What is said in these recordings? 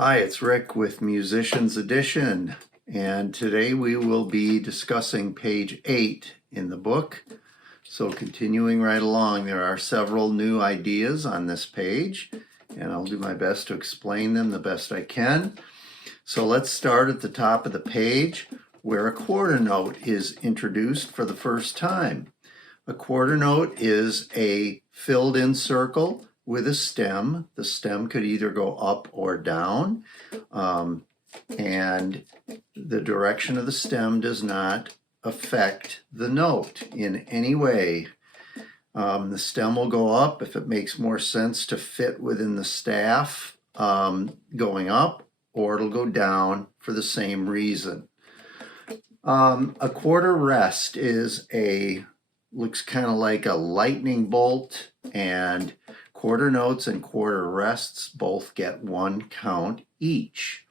Hi, it's Rick with Musicians Edition, and today we will be discussing page 8 in the book. So continuing right along, there are several new ideas on this page, and I'll do my best to explain them the best I can. So let's start at the top of the page where a quarter note is introduced for the first time. A quarter note is a filled-in circle with a stem. The stem could either go up or down, and the direction of the stem does not affect the note in any way. The stem will go up if it makes more sense to fit within the staff going up, or it'll go down for the same reason. A quarter rest looks kind of like a lightning bolt, and quarter notes and quarter rests both get 1 count each.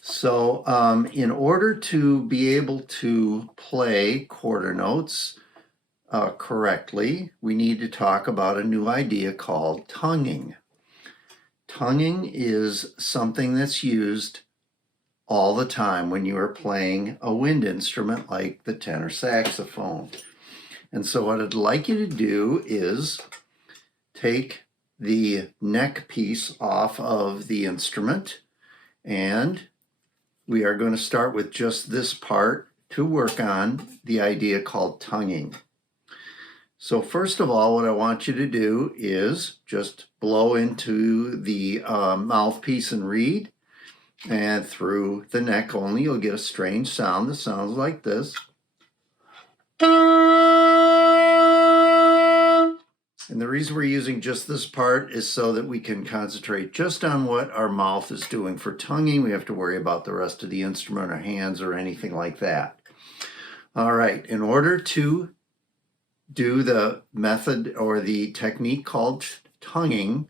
So in order to be able to play quarter notes correctly, we need to talk about a new idea called tonguing. Tonguing is something that's used all the time when you are playing a wind instrument like the tenor saxophone. And so what I'd like you to do is take the neck piece off of the instrument, and we are going to start with just this part to work on the idea called tonguing. So first of all, what I want you to do is just blow into the mouthpiece and reed, and through the neck only you'll get a strange sound that sounds like this. And the reason we're using just this part is so that we can concentrate just on what our mouth is doing. For tonguing, we have to worry about the rest of the instrument, our hands, or anything like that. All right, in order to do the method or the technique called tonguing,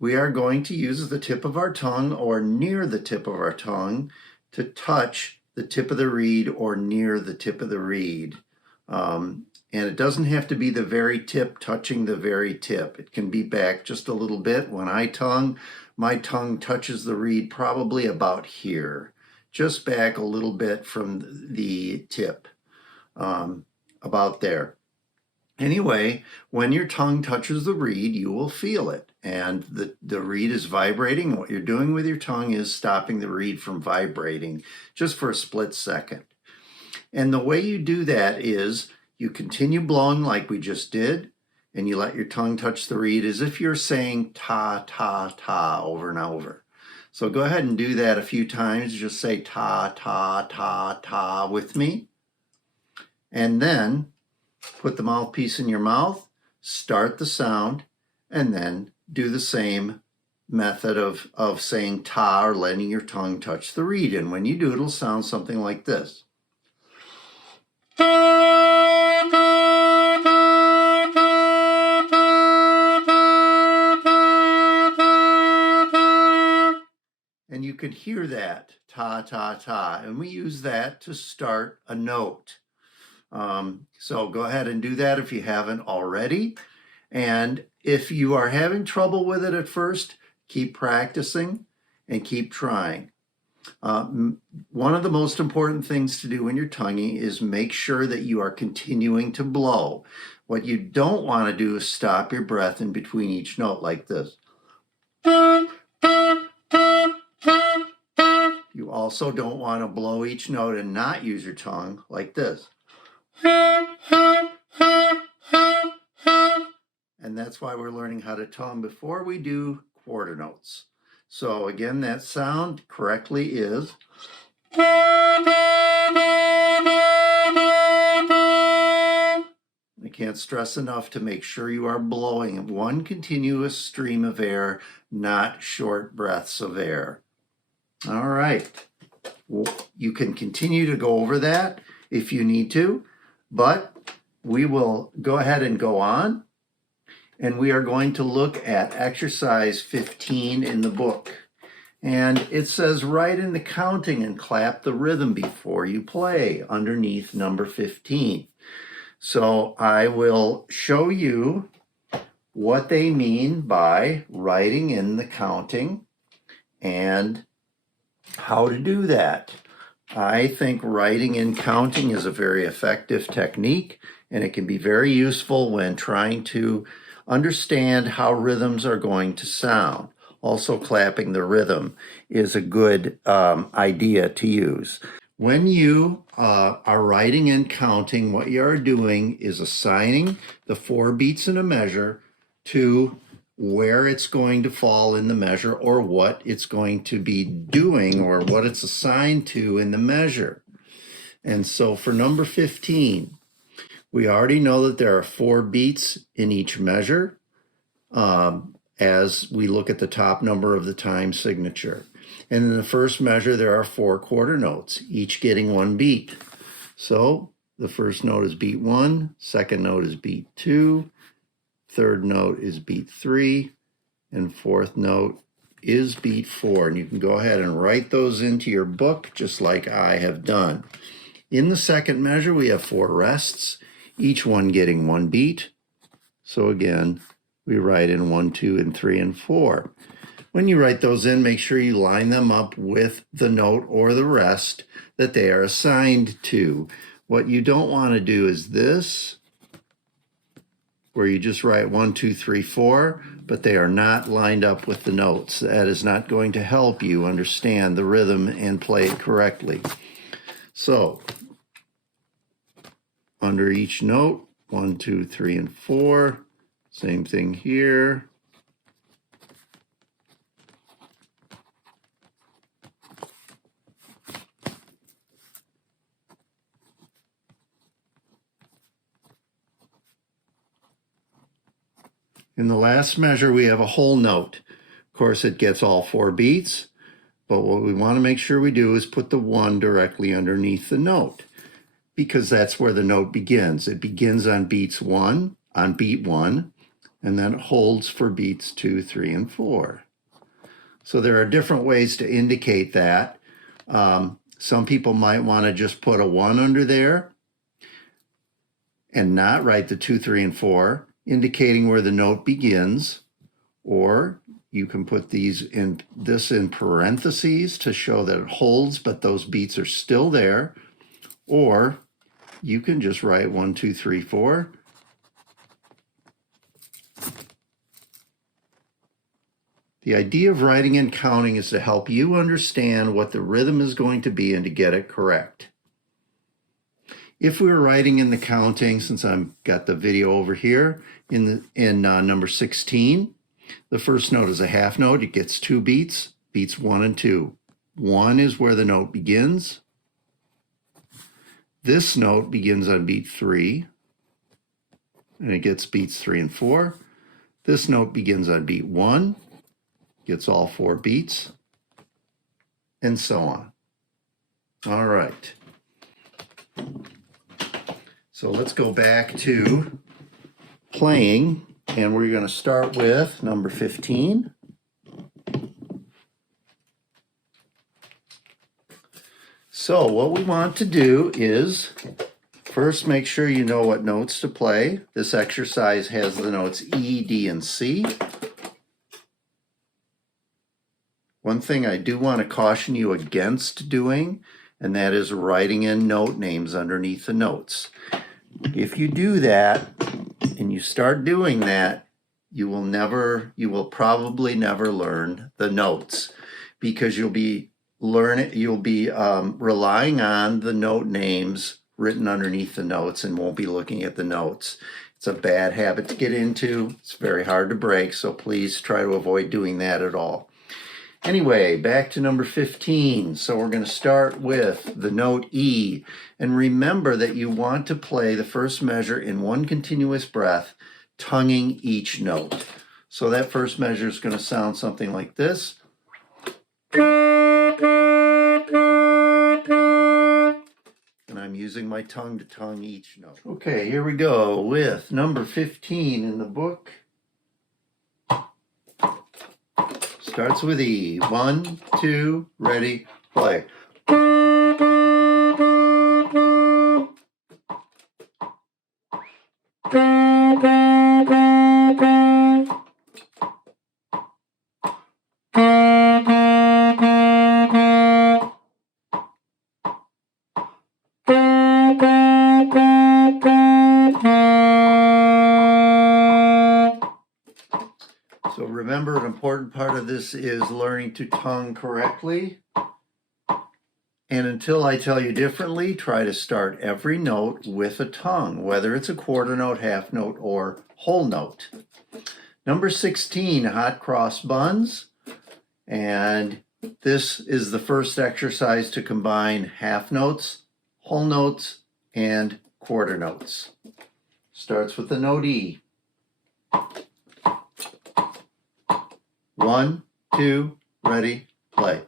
we are going to use the tip of our tongue or near the tip of our tongue to touch the tip of the reed or near the tip of the reed. And it doesn't have to be the very tip touching the very tip. It can be back just a little bit. When I tongue, my tongue touches the reed probably about here, just back a little bit from the tip, about there. Anyway, when your tongue touches the reed, you will feel it, and the reed is vibrating. What you're doing with your tongue is stopping the reed from vibrating just for a split second. And the way you do that is you continue blowing like we just did, and you let your tongue touch the reed as if you're saying ta, ta, ta over and over. So go ahead and do that a few times. Just say ta, ta, ta, ta with me. And then put the mouthpiece in your mouth, start the sound, and then do the same method of saying ta or letting your tongue touch the reed. And when you do, it'll sound something like this. And you could hear that, ta, ta, ta, and we use that to start a note. So go ahead and do that if you haven't already. And if you are having trouble with it at first, keep practicing and keep trying. One of the most important things to do when you're tonguing is make sure that you are continuing to blow. What you don't want to do is stop your breath in between each note like this. You also don't want to blow each note and not use your tongue like this. And that's why we're learning how to tongue before we do quarter notes. So again, that sound correctly is. I can't stress enough to make sure you are blowing one continuous stream of air, not short breaths of air. All right. Well, you can continue to go over that if you need to, but we will go ahead and go on. And we are going to look at exercise 15 in the book. And it says write in the counting and clap the rhythm before you play underneath number 15. So I will show you what they mean by writing in the counting and how to do that. I think writing and counting is a very effective technique, and it can be very useful when trying to understand how rhythms are going to sound. Also, clapping the rhythm is a good idea to use. When you are writing and counting, what you are doing is assigning the 4 beats in a measure to where it's going to fall in the measure, or what it's going to be doing, or what it's assigned to in the measure. And so for number 15, we already know that there are 4 beats in each measure as we look at the top number of the time signature. And in the first measure, there are 4 quarter notes, each getting 1 beat. So the first note is beat 1, second note is beat 2, third note is beat 3, and fourth note is beat 4. And you can go ahead and write those into your book just like I have done. In the second measure, we have 4 rests, each one getting 1 beat. So again, we write in 1, 2, and 3, and 4. When you write those in, make sure you line them up with the note or the rest that they are assigned to. What you don't want to do is this, where you just write 1, 2, 3, 4, but they are not lined up with the notes. That is not going to help you understand the rhythm and play it correctly. So, under each note, 1, 2, 3, and 4. Same thing here. In the last measure, we have a whole note. Of course, it gets all 4 beats, but what we want to make sure we do is put the 1 directly underneath the note, because that's where the note begins. It begins on beat 1, and then it holds for beats 2, 3, and 4. So there are different ways to indicate that. Some people might want to just put a 1 under there and not write the 2, 3, and 4, indicating where the note begins, or you can put this in parentheses to show that it holds, but those beats are still there, or you can just write 1, 2, 3, 4. The idea of writing and counting is to help you understand what the rhythm is going to be and to get it correct. If we were writing in the counting, since I've got the video over here, in number 16, the first note is a half note. It gets 2 beats, beats 1 and 2. 1 is where the note begins. This note begins on beat 3, and it gets beats 3 and 4. This note begins on beat 1, gets all 4 beats, and so on. All right. So let's go back to playing, and we're going to start with number 15. So what we want to do is first make sure you know what notes to play. This exercise has the notes E, D, and C. One thing I do want to caution you against doing, and that is writing in note names underneath the notes. If you do that, and you start doing that, you will probably never learn the notes, because you'll be relying on the note names written underneath the notes and won't be looking at the notes. It's a bad habit to get into. It's very hard to break, so please try to avoid doing that at all. Anyway, back to number 15. So we're going to start with the note E. And remember that you want to play the first measure in one continuous breath, tonguing each note. So that first measure is going to sound something like this. And I'm using my tongue to tongue each note. Okay, here we go with number 15 in the book. Starts with E. 1, 2, ready, play. important part of this is learning to tongue correctly. And until I tell you differently, try to start every note with a tongue, whether it's a quarter note, half note, or whole note. Number 16, hot cross buns. And this is the first exercise to combine half notes, whole notes, and quarter notes. Starts with the note E. 1, 2, ready, play.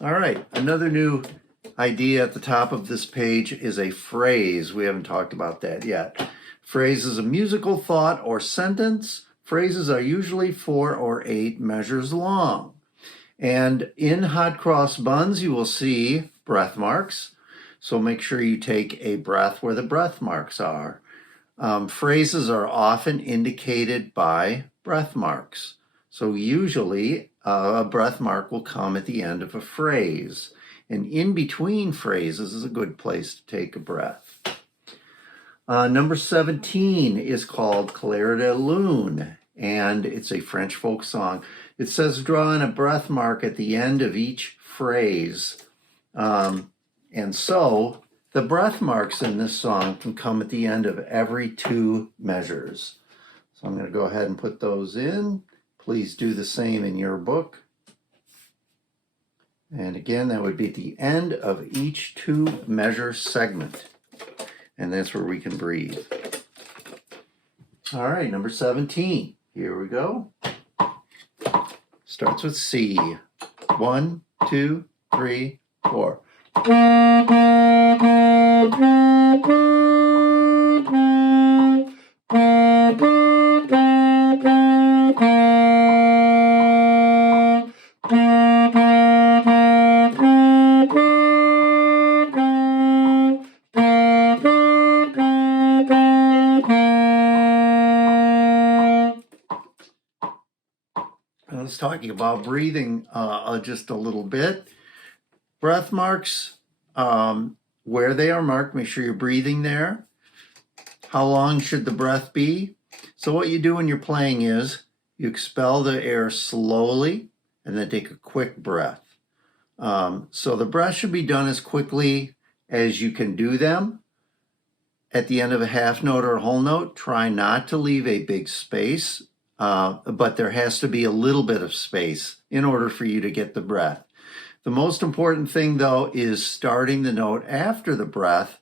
All right, another new idea at the top of this page is a phrase. We haven't talked about that yet. Phrase is a musical thought or sentence. Phrases are usually 4 or 8 measures long. And in hot cross buns, you will see breath marks. So make sure you take a breath where the breath marks are. Phrases are often indicated by breath marks. So usually a breath mark will come at the end of a phrase. And in between phrases is a good place to take a breath. Number 17 is called Clair de Lune, and it's a French folk song. It says draw in a breath mark at the end of each phrase. And so the breath marks in this song can come at the end of every 2 measures. So I'm going to go ahead and put those in. Please do the same in your book. And again, that would be at the end of each 2 measure segment. And that's where we can breathe. All right, number 17. Here we go. Starts with C. 1, 2, 3, 4. I was talking about breathing just a little bit. Breath marks, where they are marked, make sure you're breathing there. How long should the breath be? So what you do when you're playing is you expel the air slowly and then take a quick breath. So the breath should be done as quickly as you can do them. At the end of a half note or a whole note, try not to leave a big space, but there has to be a little bit of space in order for you to get the breath. The most important thing, though, is starting the note after the breath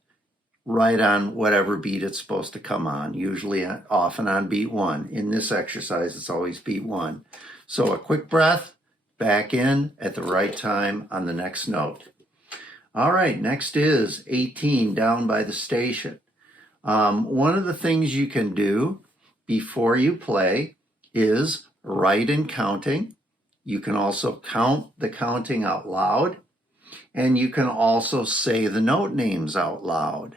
right on whatever beat it's supposed to come on, usually often on beat 1. In this exercise, it's always beat 1. So a quick breath, back in at the right time on the next note. All right, next is 18, Down by the Station. One of the things you can do before you play is write in counting. You can also count the counting out loud, and you can also say the note names out loud.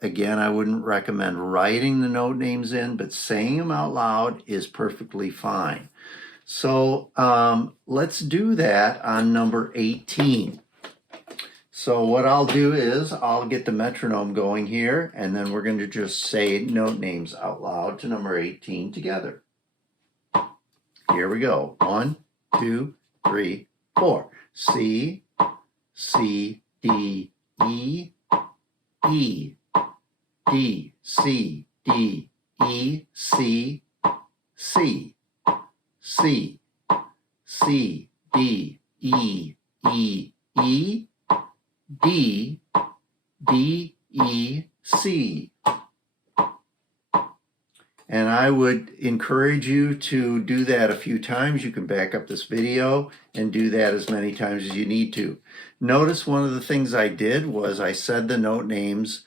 Again, I wouldn't recommend writing the note names in, but saying them out loud is perfectly fine. So let's do that on number 18. So what I'll do is I'll get the metronome going here, and then we're going to just say note names out loud to number 18 together. Here we go. 1, 2, 3, 4. C, C, D, E, E, D, C, D, E, C, C, C, C, D, E, E, E, D, D, E, C. And I would encourage you to do that a few times. You can back up this video and do that as many times as you need to. Notice one of the things I did was I said the note names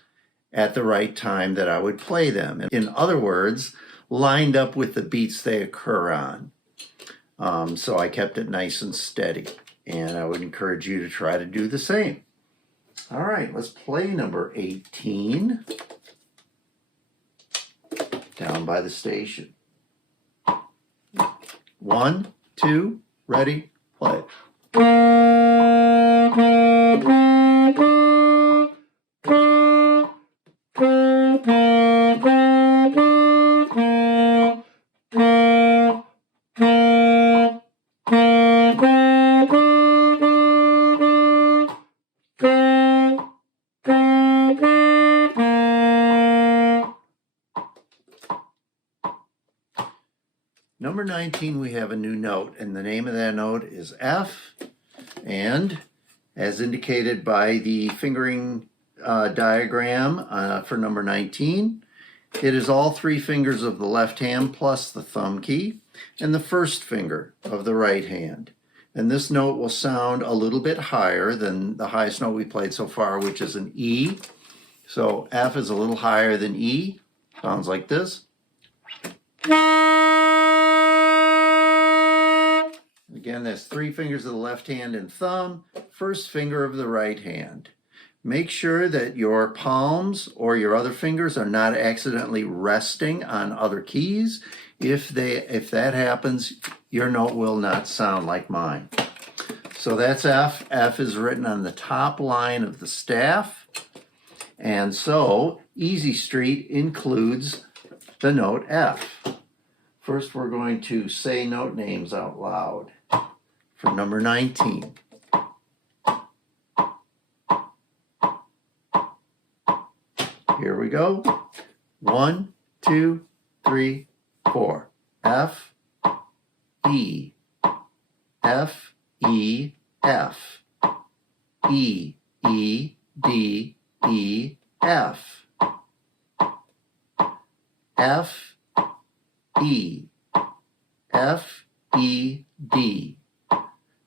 at the right time that I would play them. In other words, lined up with the beats they occur on. So I kept it nice and steady. And I would encourage you to try to do the same. All right, let's play number 18, Down by the Station. 1, 2, ready, play. Number 19, we have a new note, and the name of that note is F, and as indicated by the fingering diagram for number 19, it is all 3 fingers of the left hand plus the thumb key, and the first finger of the right hand. And this note will sound a little bit higher than the highest note we played so far, which is an E. So F is a little higher than E, sounds like this. Again, that's 3 fingers of the left hand and thumb, first finger of the right hand. Make sure that your palms or your other fingers are not accidentally resting on other keys. If that happens, your note will not sound like mine. So that's F. F is written on the top line of the staff. And so Easy Street includes the note F. First, we're going to say note names out loud for number 19. Here we go. 1, 2, 3, 4. F, E, F, E, F. E, E, D, E, F. F, E, F, E, D.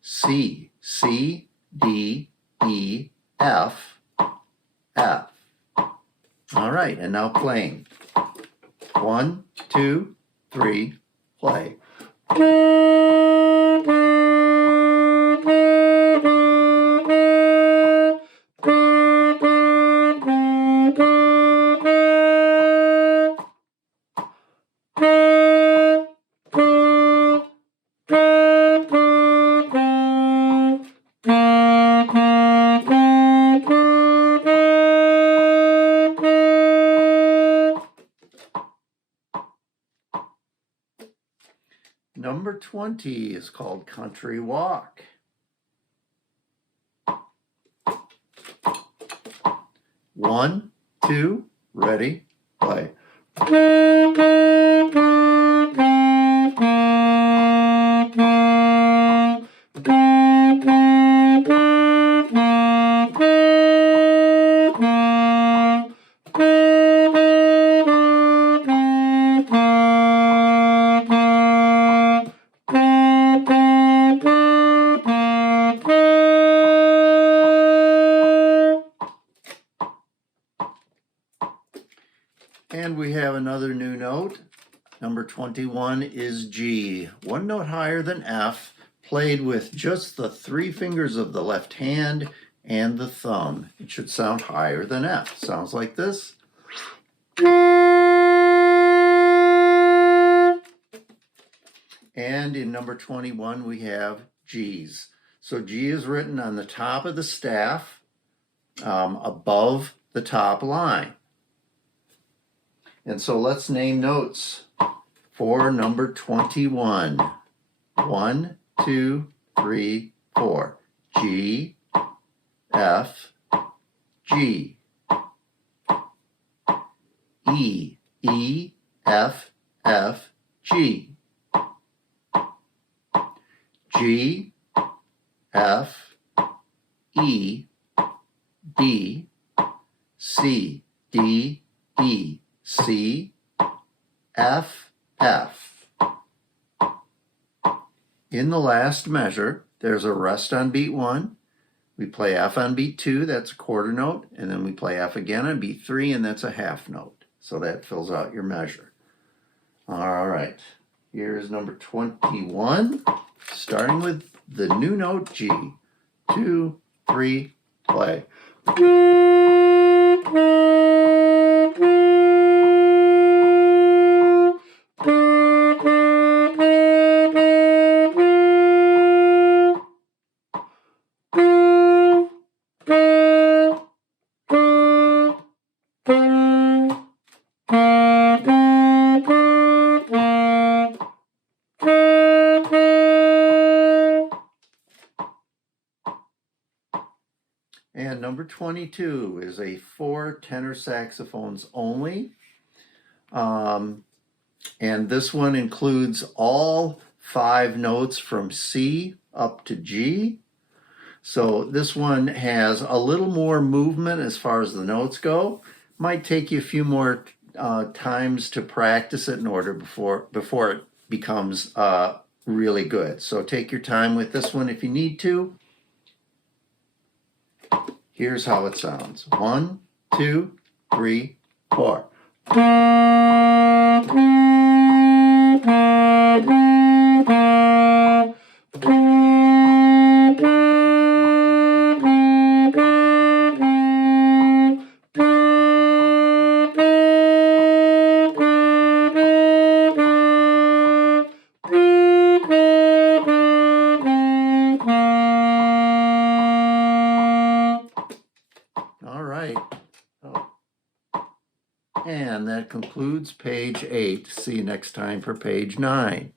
C, C, D, E, F, F. All right, and now playing. 1, 2, 3, play. Number 20 is called Country Walk. 1, 2, ready, play. And we have another new note. Number 21 is G. 1 note higher than F, played with just the 3 fingers of the left hand and the thumb. It should sound higher than F. Sounds like this. And in number 21, we have G's. So G is written on the top of the staff, above the top line. And so let's name notes for number 21. 1, 2, 3, 4. G, F, G. E, E, F, F, G. G, F, E, D, C, D, E, C, F, F. In the last measure, there's a rest on beat 1. We play F on beat 2, that's a quarter note, and then we play F again on beat 3, and that's a half note. So that fills out your measure. All right, here's number 21, starting with the new note G. 2, 3, play. And number 22 is a 4 tenor saxophones only. And this one includes all 5 notes from C up to G. So this one has a little more movement as far as the notes go. Might take you a few more times to practice it in order before it becomes really good. So take your time with this one if you need to. Here's how it sounds. 1, 2, 3, 4. All right. And that concludes page 8. See you next time for page 9.